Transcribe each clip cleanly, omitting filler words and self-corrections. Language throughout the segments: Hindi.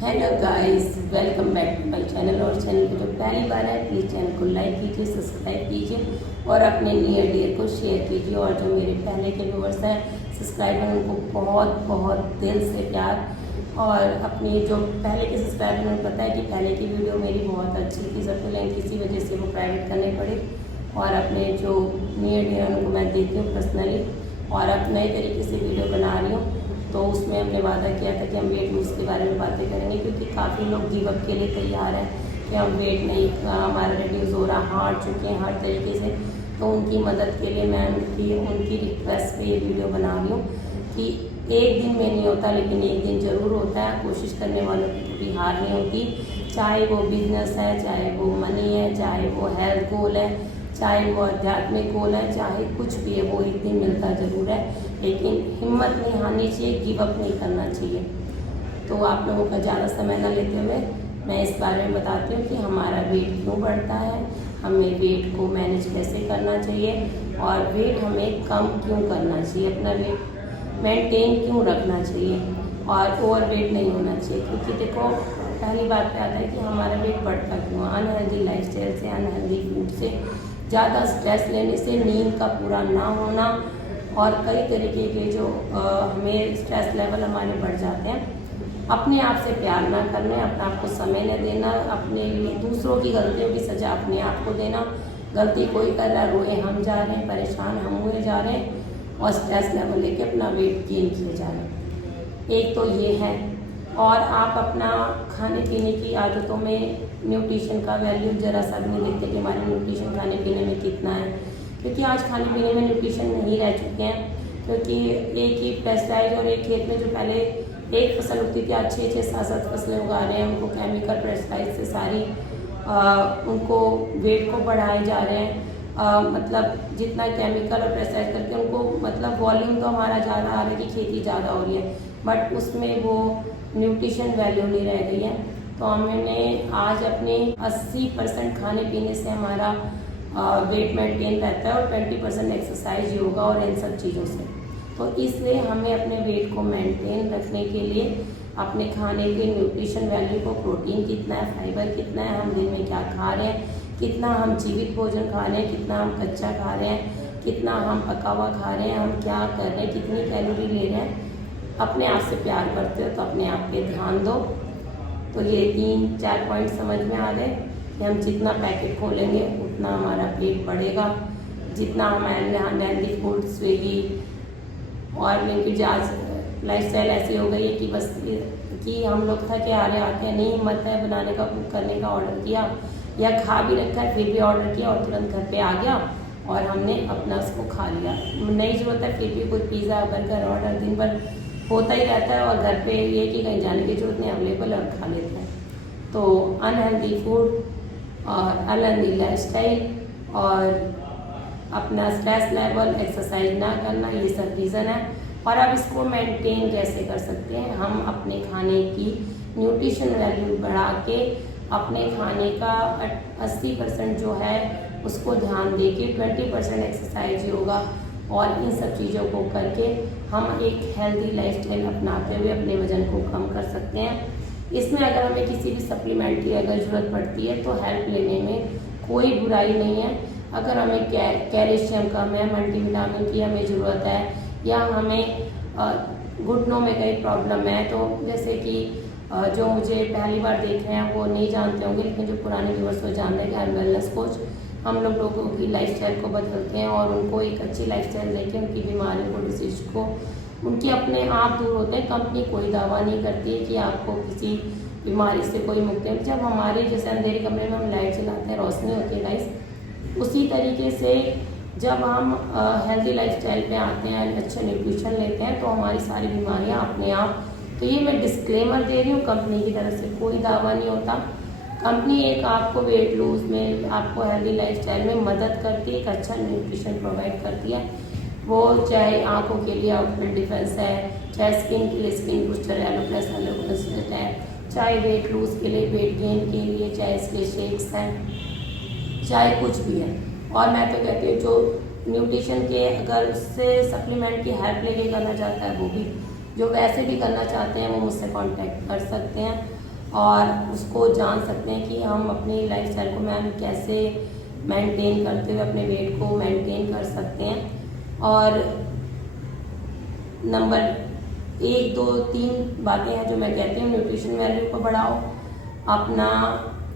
Hello guys, welcome back to my channel. और चैनल को जो पहली बार है प्लीज़ चैनल को लाइक कीजिए, सब्सक्राइब कीजिए और अपने नियर डियर को शेयर कीजिए। और जो मेरे पहले के व्यूवर्स हैं, सब्सक्राइबर, उनको बहुत बहुत दिल से प्यार। और अपनी जो पहले के सब्सक्राइबर, उनको पता है कि पहले की वीडियो मेरी बहुत अच्छी थी सबको, लेकिन किसी वजह से वो प्राइवेट करने पड़े। और अपने जो नियर डियर उनको मैं देती हूँ पर्सनली। और अब नए तरीके से वीडियो बना रही हूँ, तो उसमें हमने वादा किया था कि हम वेट लूज़ के बारे में बातें करेंगे, क्योंकि काफ़ी लोग गिव अप के लिए तैयार हैं कि हम वेट नहीं, हमारा रिड्यूस हो रहा, हार चुके हैं हर तरीके से। तो उनकी मदद के लिए मैं उनकी रिक्वेस्ट पे ये वीडियो बना रही हूँ कि एक दिन में नहीं होता, लेकिन एक दिन ज़रूर होता है। कोशिश करने वालों की कभी हार नहीं होती, चाहे वो बिजनेस है, चाहे वो मनी है, चाहे वो हेल्थ गोल है, चाहे वो आध्यात्मिक गोल है, चाहे कुछ भी है, वो एक दिन मिलता ज़रूर है। लेकिन हिम्मत नहीं हारनी चाहिए, गिव अप नहीं करना चाहिए। तो आप लोगों का ज़्यादा समय न लेते हुए मैं इस बारे में बताती हूँ कि हमारा वेट क्यों बढ़ता है, हमें वेट को मैनेज कैसे करना चाहिए, और वेट हमें कम क्यों करना चाहिए, अपना वेट मेंटेन क्यों रखना चाहिए, और ओवर वेट नहीं होना चाहिए। क्योंकि देखो, पहली बात पे आता है कि हमारा वेट बढ़ता क्यों, अनहेल्दी लाइफस्टाइल से, अनहेल्दी फूड से, ज़्यादा स्ट्रेस लेने से, नींद का पूरा ना होना, और कई तरीके के जो हमें स्ट्रेस लेवल हमारे बढ़ जाते हैं। अपने आप से प्यार ना करने, अपने आप को समय न देना, अपने लिए दूसरों की गलतियों की सज़ा अपने आप को देना। गलती कोई कर रहा है, रोए हम जा रहे हैं, परेशान हम हुए जा रहे हैं, और स्ट्रेस लेवल लेके अपना वेट गेन किए जा रहे हैं। एक तो ये है। और आप अपना खाने पीने की आदतों में न्यूट्रिशन का वैल्यू ज़रा सा भी नहीं देखते कि हमारे न्यूट्रिशन खाने पीने में कितना है। क्योंकि आज खाने पीने में न्यूट्रिशन नहीं रह चुके हैं, क्योंकि एक ही पेस्टिसाइड, और एक खेत में जो पहले एक फसल उगती थी, आज 6-6, 7-7 फसलें उगा रहे हैं। उनको केमिकल पेस्टिसाइड से सारी उनको वेट को बढ़ाए जा रहे हैं। मतलब जितना केमिकल और पेस्टिसाइड करके उनको, मतलब वॉल्यूम तो हमारा ज़्यादा आ रहा है कि खेती ज़्यादा हो रही है, बट उसमें वो न्यूट्रिशन वैल्यू नहीं रह गई है। तो हमने आज अपने 80% खाने पीने से हमारा वेट मेंटेन रहता है, और 20% एक्सरसाइज, योगा और इन सब चीज़ों से। तो इसलिए हमें अपने वेट को मेंटेन रखने के लिए अपने खाने के न्यूट्रिशन वैल्यू को, प्रोटीन कितना है, फाइबर कितना है, हम दिन में क्या खा रहे हैं, कितना हम जीवित भोजन खा रहे हैं, कितना हम कच्चा खा रहे हैं, कितना हम पका हुआ खा रहे हैं, हम क्या कर रहे हैं, कितनी कैलोरी ले रहे हैं। अपने आप से प्यार करते हो तो अपने आप पे ध्यान दो। तो ये 3-4 पॉइंट समझ में आ गए कि हम जितना पैकेट खोलेंगे उतना हमारा पेट बढ़ेगा, जितना हम अनहेल्दी फूड, स्विगी और ब्लिंकिट, आज लाइफस्टाइल ऐसी हो गई है कि बस कि हम लोग थके आ रहे आते हैं, नहीं हिम्मत है बनाने का, कुक करने का, ऑर्डर किया या खा भी रखा है फिर भी ऑर्डर किया और तुरंत घर पे आ गया और हमने अपना उसको खा लिया। नहीं ज़रूरत है फिर भी कोई पिज़्ज़ा, बर्गर ऑर्डर दिन भर होता ही रहता है, और घर पे ये कि कहीं जाने की जरूरत नहीं, अवेलेबल है और खा लेते हैं। तो अनहेल्दी फूड और अनहेल्दी लाइफस्टाइल और अपना स्ट्रेस लेवल, एक्सरसाइज ना करना, ये सब रीज़न है। और अब इसको मेंटेन कैसे कर सकते हैं, हम अपने खाने की न्यूट्रिशन वैल्यू बढ़ा के अपने खाने का 80% जो है उसको ध्यान दे के 20% एक्सरसाइज, योगा और इन सब चीज़ों को करके हम एक हेल्दी लाइफस्टाइल अपनाते हुए अपने वज़न को कम कर सकते हैं। इसमें अगर हमें किसी भी सप्लीमेंट की अगर ज़रूरत पड़ती है तो हेल्प लेने में कोई बुराई नहीं है। अगर हमें कैल्शियम कम है, मल्टीविटामिन की हमें ज़रूरत है, या हमें घुटनों में कई प्रॉब्लम है, तो जैसे कि जो मुझे पहली बार देख रहे हैं वो नहीं जानते होंगे, लेकिन जो पुराने व्यूअर्स को जान रहे हैं कि हम वेलनेस कोच हम लोगों की लाइफस्टाइल को बदलते हैं और उनको एक अच्छी लाइफस्टाइल देके उनकी बीमारियों को, डिजीज को, उनके अपने आप दूर होते हैं। कंपनी कोई दावा नहीं करती है कि आपको किसी बीमारी से कोई मुक्ति है। जब हमारे जैसे अंधेरे कमरे में हम लाइट जलाते हैं, रोशनी होती है गाइस, उसी तरीके से जब हम हेल्दी लाइफस्टाइल पे आते हैं, अच्छे न्यूट्रिशन लेते हैं, तो हमारी सारी बीमारियां अपने आप। तो ये मैं डिस्क्लेमर दे रही हूँ, कंपनी की तरफ से कोई दावा नहीं होता। कंपनी एक आपको वेट लूज में, आपको हेल्दी लाइफस्टाइल में मदद करती है, एक अच्छा न्यूट्रिशन प्रोवाइड करती है। वो चाहे आंखों के लिए आउटफिट डिफेंस है, चाहे स्किन के लिए स्किन बूस्टर एलोप्लस है, चाहे वेट लूज के लिए, वेट गेन के लिए, चाहे इसके शेक्स हैं, चाहे कुछ भी है। और मैं तो कहती हूँ जो न्यूट्रिशन के अगर उससे सप्लीमेंट की हेल्प लेके करना चाहता है वो भी, जो वैसे भी करना चाहते हैं वो मुझसे कांटेक्ट कर सकते हैं। और उसको जान सकते हैं कि हम अपनी लाइफस्टाइल को मैम कैसे मेंटेन करते हुए अपने वेट को मेंटेन कर सकते हैं। और नंबर 1, 2, 3 बातें हैं जो मैं कहती हूँ। न्यूट्रिशन वैल्यू को बढ़ाओ, अपना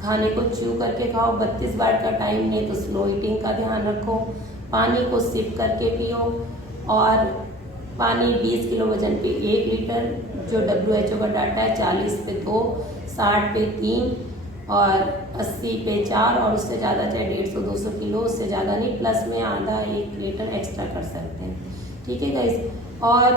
खाने को च्यू करके खाओ, 32 बार का टाइम नहीं तो स्लो ईटिंग का ध्यान रखो, पानी को सिप करके पियो, और पानी 20 किलो वजन पे 1 लीटर, जो WHO का डाटा है 40 पे 2, 60 पे 3 और 80 पे 4, और उससे ज़्यादा चाहे 150-200 किलो, उससे ज़्यादा नहीं, प्लस में आधा 1 लीटर एक्स्ट्रा कर सकते हैं। ठीक है गाइस। और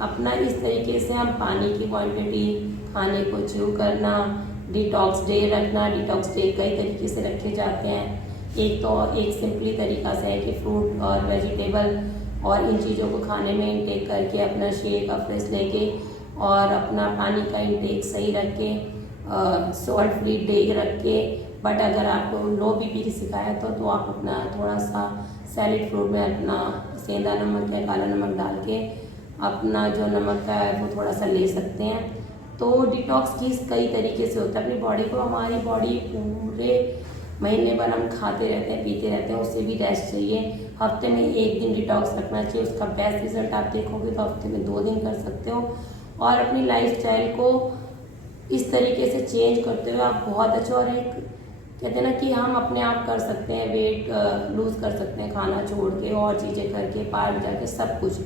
अपना इस तरीके से हम पानी की क्वांटिटी, खाने को च्यू करना, डिटॉक्स डे रखना। डिटॉक्स डे कई तरीके से रखे जाते हैं। एक सिंपली तरीका से है कि फ्रूट और वेजिटेबल और इन चीज़ों को खाने में इंटेक करके, अपना शेक फ्रेश लेके और अपना पानी का इंटेक सही रख के, सॉल्ट फ्री डे रख के। बट अगर आपको लो बीपी की शिकायत हो तो आप अपना थोड़ा सा सैलेड फ्रूट में अपना सेंधा नमक या काला नमक डाल के अपना जो नमक का है वो थोड़ा सा ले सकते हैं। तो डिटॉक्स की कई तरीके से होता है। अपनी बॉडी को, हमारी बॉडी पूरे महीने भर हम खाते रहते हैं, पीते रहते हैं, उससे भी रेस्ट चाहिए। हफ्ते में 1 दिन डिटॉक्स रखना चाहिए। उसका बेस्ट रिजल्ट आप देखोगे तो हफ्ते में 2 दिन कर सकते हो। और अपनी लाइफस्टाइल को इस तरीके से चेंज करते हुए आप बहुत अच्छे, और एक कहते हैं ना कि हम अपने आप कर सकते हैं, वेट लूज़ कर सकते हैं, खाना छोड़ के और चीज़ें करके, पार्क जाके, सब कुछ।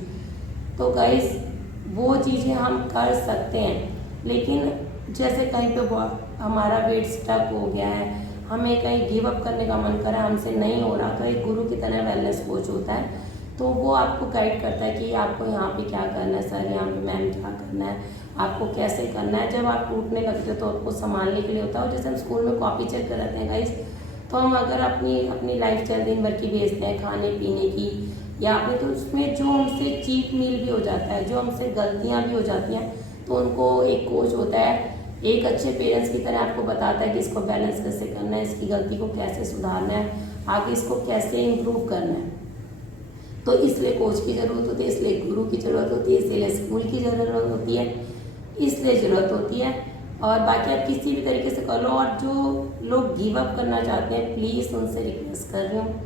तो गाइस वो चीज़ें हम कर सकते हैं। लेकिन जैसे कहीं पे हमारा वेट स्टक हो गया है, हमें कहीं गिव अप करने का मन कर रहा है, हमसे नहीं हो रहा, तो एक गुरु की तरह वेलनेस कोच होता है, तो वो आपको गाइड करता है कि आपको यहाँ पे क्या करना है सर, यहाँ पे मैम क्या करना है, आपको कैसे करना है। जब आप टूटने लगते हो तो आपको संभालने के लिए होता है। और जैसे हम स्कूल में कॉपी चेक कराते हैं गाइस, तो हम अगर अपनी लाइफस्टाइल दिन भर की भेजते हैं, खाने पीने की या फिर, तो उसमें जो हमसे चीट मील भी हो जाता है, जो हमसे गलतियाँ भी हो जाती हैं, तो उनको एक कोच होता है, एक अच्छे पेरेंट्स की तरह आपको बताता है कि इसको बैलेंस कैसे करना है, इसकी गलती को कैसे सुधारना है, आगे इसको कैसे इम्प्रूव करना है। तो इसलिए कोच की ज़रूरत होती है, इसलिए गुरु की ज़रूरत होती है, इसलिए स्कूल की ज़रूरत होती है, इसलिए ज़रूरत होती है। और बाकी आप किसी भी तरीके से कर लो। और जो लोग गिव अप करना चाहते हैं, प्लीज़ उनसे रिक्वेस्ट कर रही हूँ,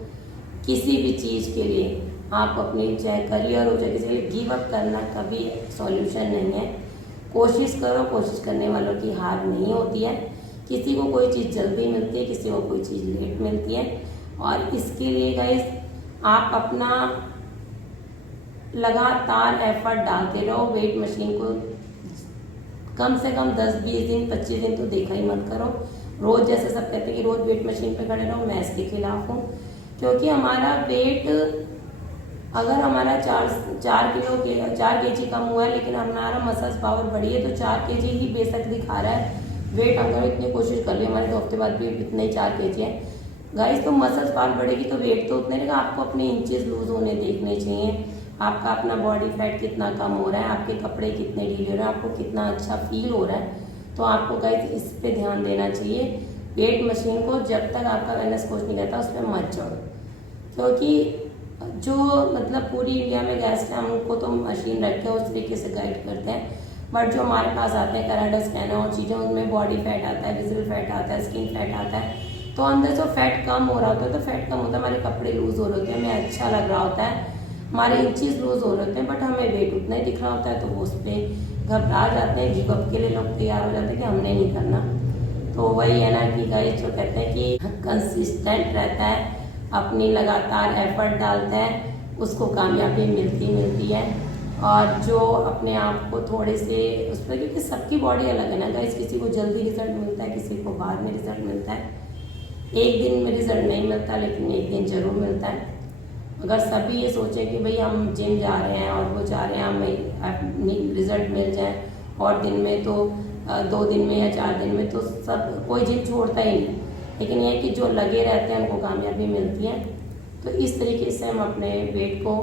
किसी भी चीज़ के लिए आप अपनी, चाहे करियर हो चाहे किसी के लिए, गिव अप करना कभी सॉल्यूशन नहीं है। कोशिश करो, कोशिश करने वालों की हार नहीं होती है। किसी को कोई चीज़ जल्दी मिलती है, किसी को कोई चीज़ लेट मिलती है। और इसके लिए गाइस आप अपना लगातार एफर्ट डालते रहो। वेट मशीन को कम से कम 10-20 दिन, 25 दिन तो देखा ही मत करो। रोज़, जैसे सब कहते हैं कि रोज़ वेट मशीन पे खड़े रहो, मैं इसके खिलाफ हूँ। क्योंकि हमारा वेट, अगर हमारा 4 kg कम हुआ है लेकिन हमारा मसल्स पावर बढ़ी है, तो 4 kg ही बेशक दिखा रहा है वेट। अगर इतनी कोशिश कर ली, हमारे 2 हफ्ते बाद भी इतने ही 4 kg है गाइस, तो मसल्स पावर बढ़ेगी तो वेट तो उतने रहेगा। आपको अपने इंचेस लूज होने देखने चाहिए, आपका अपना बॉडी फैट कितना कम हो रहा है, आपके कपड़े कितने ढीले हो रहे हैं, आपको कितना अच्छा फील हो रहा है। तो आपको गाइस इस पे ध्यान देना चाहिए। वेट मशीन को जब तक आपका वेलनेस कोच नहीं कहता उस पर मत चढ़ो, क्योंकि जो मतलब पूरी इंडिया में गेस्ट हैं, उनको तो मशीन रख के उस तरीके से गाइड करते हैं। बट जो हमारे पास आते हैं, कराडा स्कैनर और चीज़ें, उनमें बॉडी फैट आता है, विजिबल फैट आता है, स्किन फैट आता है। तो अंदर जो फैट कम हो रहा होता है, तो फैट कम होता है, हमारे कपड़े लूज हो रहे होते हैं, हमें अच्छा लग रहा होता है, हमारे इंचेस लूज हो रहे होते हैं, बट हमें वेट उतना ही दिख रहा होता है। तो वो उस पर घबरा जाते हैं, गिव अप के लिए लोग तैयार हो जाते हैं कि हमने नहीं करना। तो वही है ना कि गाइस, जो कहते हैं कि कंसिस्टेंट रहता है, अपनी लगातार एफर्ट डालता है, उसको कामयाबी मिलती है। और जो अपने आप को थोड़े से उस पर, क्योंकि सबकी बॉडी अलग है ना गाइस, किसी को जल्दी रिजल्ट मिलता है, किसी को बाद में रिजल्ट मिलता है। एक दिन में रिजल्ट नहीं मिलता, लेकिन एक दिन जरूर मिलता है। अगर सभी ये सोचे कि भाई हम जिम जा रहे हैं और वो जा रहे हैं, हमें रिजल्ट मिल जाए, और दिन में तो 2 दिन में या 4 दिन में, तो सब कोई जिम छोड़ता ही नहीं। लेकिन यह कि जो लगे रहते हैं उनको कामयाबी मिलती है। तो इस तरीके से हम अपने वेट को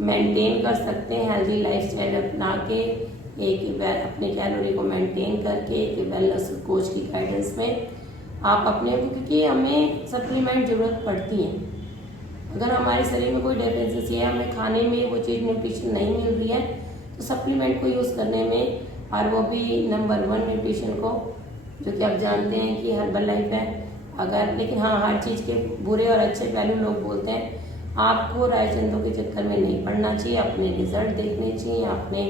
मेंटेन कर सकते हैं, हेल्दी लाइफस्टाइल अपना के, एक अपने कैलोरी को मेंटेन करके, एक वेलनेस कोच की गाइडेंस में आप अपने को, क्योंकि हमें सप्लीमेंट ज़रूरत पड़ती है। अगर हमारे शरीर में कोई डेफिशिएंसी है, हमें खाने में वो चीज़ न्यूट्रिशन नहीं मिल रही है, तो सप्लीमेंट को यूज़ करने में और वो भी नंबर 1 न्यूट्रिशन को, जो कि आप जानते हैं कि हर्बल लाइफ है। अगर लेकिन हाँ, हर चीज़ के बुरे और अच्छे पहलू लोग बोलते हैं। आपको रायचंदों के चक्कर में नहीं पड़ना चाहिए, अपने रिजल्ट देखने चाहिए, अपने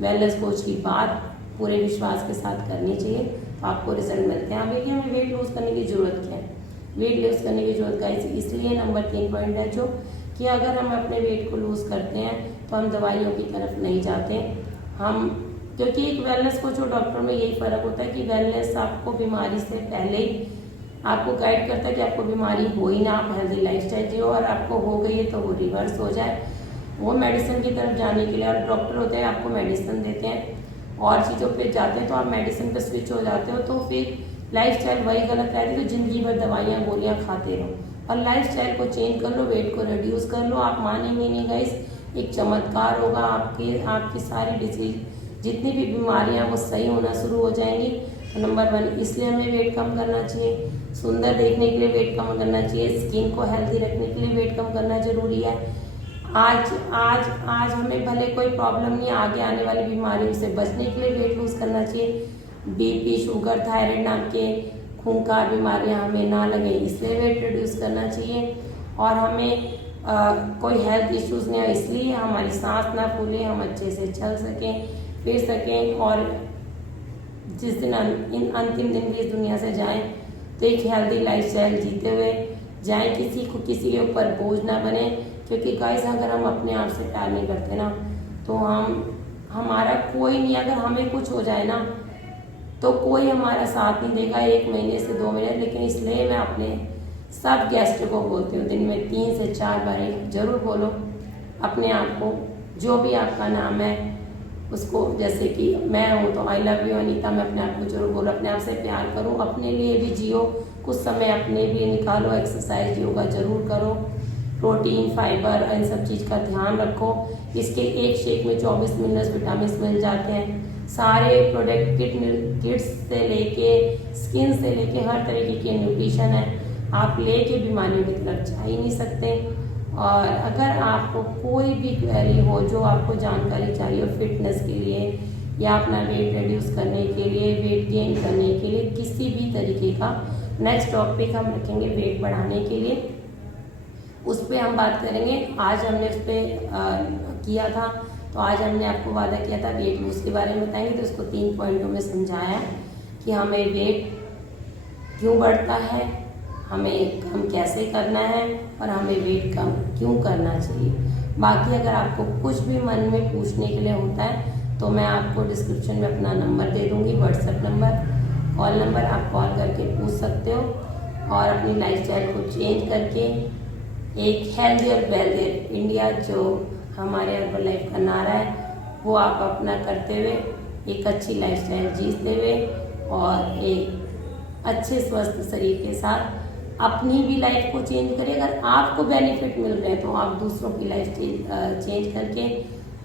वेलनेस कोच की बात पूरे विश्वास के साथ करनी चाहिए, तो आपको रिजल्ट मिलते हैं। अब देखिए, हमें वेट लूज करने की ज़रूरत क्या है? वेट लूज करने की जरूरत का इसलिए नंबर 3 पॉइंट है जो कि अगर हम अपने वेट को लूज करते हैं तो हम दवाइयों की तरफ नहीं जाते हम, क्योंकि एक वेलनेस कोच और डॉक्टर में यही फ़र्क होता है कि वेलनेस आपको बीमारी से पहले ही आपको गाइड करता है कि आपको बीमारी हो ही ना, आप हेल्दी लाइफस्टाइल जियो, और आपको हो गई है तो वो रिवर्स हो जाए, वो मेडिसिन की तरफ जाने के लिए। और डॉक्टर होते हैं आपको मेडिसिन देते हैं और चीज़ों पे जाते हैं तो आप मेडिसिन पे स्विच हो जाते हो, तो फिर लाइफस्टाइल वही गलत रहती है, तो ज़िंदगी भर दवाइयाँ गोलियाँ खाते रहो। और लाइफस्टाइल को चेंज कर लो, वेट को रिड्यूस कर लो। आप मानेंगे नहीं गाइस, एक चमत्कार होगा, आपकी सारी डिजीज जितनी भी बीमारियां वो सही होना शुरू हो जाएंगी। तो नंबर 1 इसलिए हमें वेट कम करना चाहिए, सुंदर देखने के लिए वेट कम करना चाहिए, स्किन को हेल्दी रखने के लिए वेट कम करना जरूरी है। आज आज आज हमें भले कोई प्रॉब्लम नहीं, आगे आने वाली बीमारियों से बचने के लिए वेट लूज करना चाहिए। बीपी, शुगर, थायराइड नाम के खूंखार बीमारियां हमें ना लगे, इसलिए वेट रिड्यूस करना चाहिए। और हमें कोई हेल्थ इश्यूज नहीं है, इसलिए हमारी सांस ना फूले, हम अच्छे से चल सकें, फिर सकें, और जिस दिन इन अंतिम दिन भी इस दुनिया से जाएं तो एक हेल्दी लाइफस्टाइल जीते हुए जाएं, किसी के ऊपर बोझ ना बने। क्योंकि गाइस, अगर हम अपने आप से प्यार नहीं करते ना, तो हमारा कोई नहीं, अगर हमें कुछ हो जाए ना तो कोई हमारा साथ नहीं देगा 1 महीने से 2 महीने। लेकिन इसलिए मैं अपने सब गेस्ट को बोलती हूँ, दिन में 3 से 4 बार जरूर बोलो अपने आप को, जो भी आपका नाम है उसको। जैसे कि मैं हूँ तो आई लव यू अनीता, मैं अपने आप को जरूर बोलो, अपने आप से प्यार करो, अपने लिए भी जियो, कुछ समय अपने लिए निकालो, एक्सरसाइज योगा जरूर करो, प्रोटीन फाइबर इन सब चीज़ का ध्यान रखो। इसके एक शेक में 24 मिनरल्स विटामिन मिल जाते हैं। सारे प्रोडक्ट किड्स से लेके स्किन से लेके हर तरीके की न्यूट्रिशन है, आप लेके बीमारियों की तरफ जा ही नहीं सकते। और अगर आपको कोई भी क्वेरी हो, जो आपको जानकारी चाहिए हो फिटनेस के लिए या अपना वेट रिड्यूस करने के लिए, वेट गेन करने के लिए, किसी भी तरीके का, नेक्स्ट टॉपिक हम रखेंगे वेट बढ़ाने के लिए, उस पर हम बात करेंगे। आज हमने उस पर किया था, तो आज हमने आपको वादा किया था वेट लूज के बारे में बताएंगे, तो उसको 3 पॉइंटों में समझाया कि हमें वेट क्यों बढ़ता है, हमें कम कैसे करना है, और हमें वेट कम क्यों करना चाहिए। बाकी अगर आपको कुछ भी मन में पूछने के लिए होता है तो मैं आपको डिस्क्रिप्शन में अपना नंबर दे दूँगी, व्हाट्सएप नंबर, कॉल नंबर, आप कॉल करके पूछ सकते हो। और अपनी लाइफस्टाइल को चेंज करके एक हेल्दी और वेल्दी इंडिया, जो हमारे हर्बल लाइफ का नारा है, वो आप अपना करते हुए एक अच्छी लाइफस्टाइल जीते हुए और एक अच्छे स्वस्थ शरीर के साथ अपनी भी लाइफ को चेंज करें। अगर आपको बेनिफिट मिल रहे हैं तो आप दूसरों की लाइफ चेंज करके,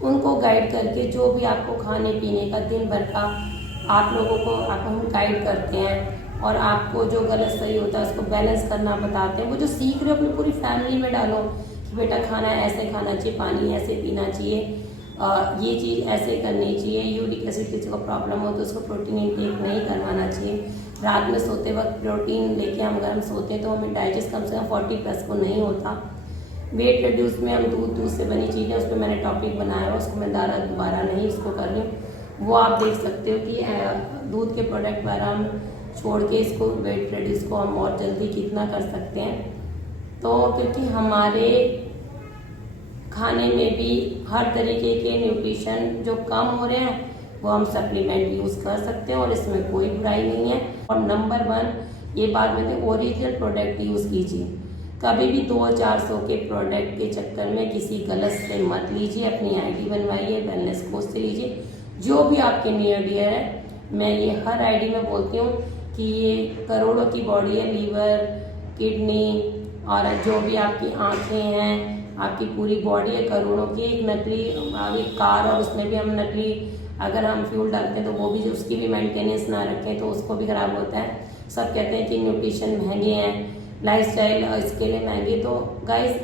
उनको गाइड करके, जो भी आपको खाने पीने का दिन भर का आप लोगों को हम गाइड करते हैं, और आपको जो गलत सही होता है उसको बैलेंस करना बताते हैं। वो जो सीख रहे हो अपनी पूरी फैमिली में डालो कि बेटा खाना ऐसे खाना चाहिए, पानी ऐसे पीना चाहिए, ये चीज़ ऐसे करनी चाहिए, यूरिक एसिड किसी को प्रॉब्लम हो तो उसको प्रोटीन इंटेक नहीं करवाना चाहिए। रात में सोते वक्त प्रोटीन लेके अगर हम सोते हैं तो हमें डाइजेस्ट कम से कम 40+ को नहीं होता। वेट रिड्यूस में हम दूध से बनी चीज़ें, उस पर मैंने टॉपिक बनाया हुआ, उसको मैं दोबारा नहीं उसको कर रही हूँ, वो आप देख सकते हो कि दूध के प्रोडक्ट वगैरह हम छोड़ के इसको वेट रिड्यूस को हम और जल्दी कितना कर सकते हैं। तो क्योंकि हमारे खाने में भी हर तरीके के न्यूट्रिशन जो कम हो रहे हैं वो हम सप्लीमेंट यूज़ कर सकते हैं, और इसमें कोई बुराई नहीं है। और नंबर 1 ये बात में ओरिजिनल प्रोडक्ट यूज़ कीजिए, कभी भी 200-400 के प्रोडक्ट के चक्कर में किसी गलत से मत लीजिए। अपनी आईडी बनवाइए, वेलनेस कोच से लीजिए, जो भी आपके नियर डियर है। मैं ये हर आईडी में बोलती हूँ कि ये करोड़ों की बॉडी है, लीवर, किडनी, और जो भी आपकी आँखें हैं, आपकी पूरी बॉडी है करोड़ों की। एक नकली अभी कार, और उसमें भी हम नकली अगर हम फ्यूल डालते हैं तो वो भी, उसकी भी मेंटेनेंस ना रखें तो उसको भी ख़राब होता है। सब कहते हैं कि न्यूट्रिशन महंगे हैं, लाइफस्टाइल इसके लिए महंगी, तो गाइस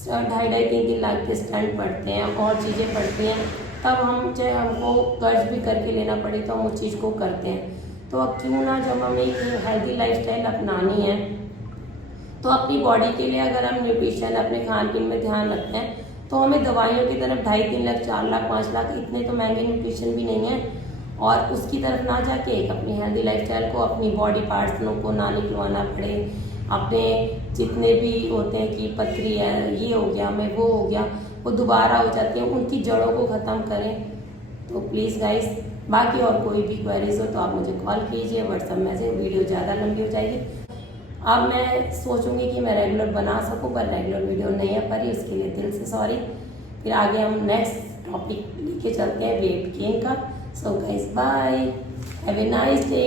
2.5-3 लाख के स्टंट पड़ते हैं और चीज़ें पड़ती हैं, तब हम चाहे हमको कर्ज भी करके लेना पड़े तो हम उस चीज़ को करते हैं। तो अब क्यों ना, जब हमें एक हेल्दी लाइफस्टाइल अपनानी है तो अपनी बॉडी के लिए अगर हम न्यूट्रिशन अपने खान पीन में ध्यान रखते हैं तो हमें दवाइयों की तरफ 2.5-3 लाख 4 लाख 5 लाख इतने तो महंगे न्यूट्रिशन भी नहीं है, और उसकी तरफ ना जाके एक अपनी हेल्दी लाइफस्टाइल को, अपनी बॉडी पार्ट्स को ना निकलवाना पड़े, अपने जितने भी होते हैं कि पथरी है, ये हो गया, हमें वो हो गया, वो दोबारा हो जाती है, उनकी जड़ों को ख़त्म करें। तो प्लीज़ गाइस, बाकी और कोई भी क्वेरीज हो तो आप मुझे कॉल कीजिए, व्हाट्सएप मैसेज, वीडियो ज़्यादा लंबी हो जाएगी। अब मैं सोचूंगी कि मैं रेगुलर बना सकूं, पर रेगुलर वीडियो नहीं आ पा रही, उसके लिए दिल से सॉरी। फिर आगे हम नेक्स्ट टॉपिक लेके चलते हैं वेट गेन का। So guys bye, have a nice day.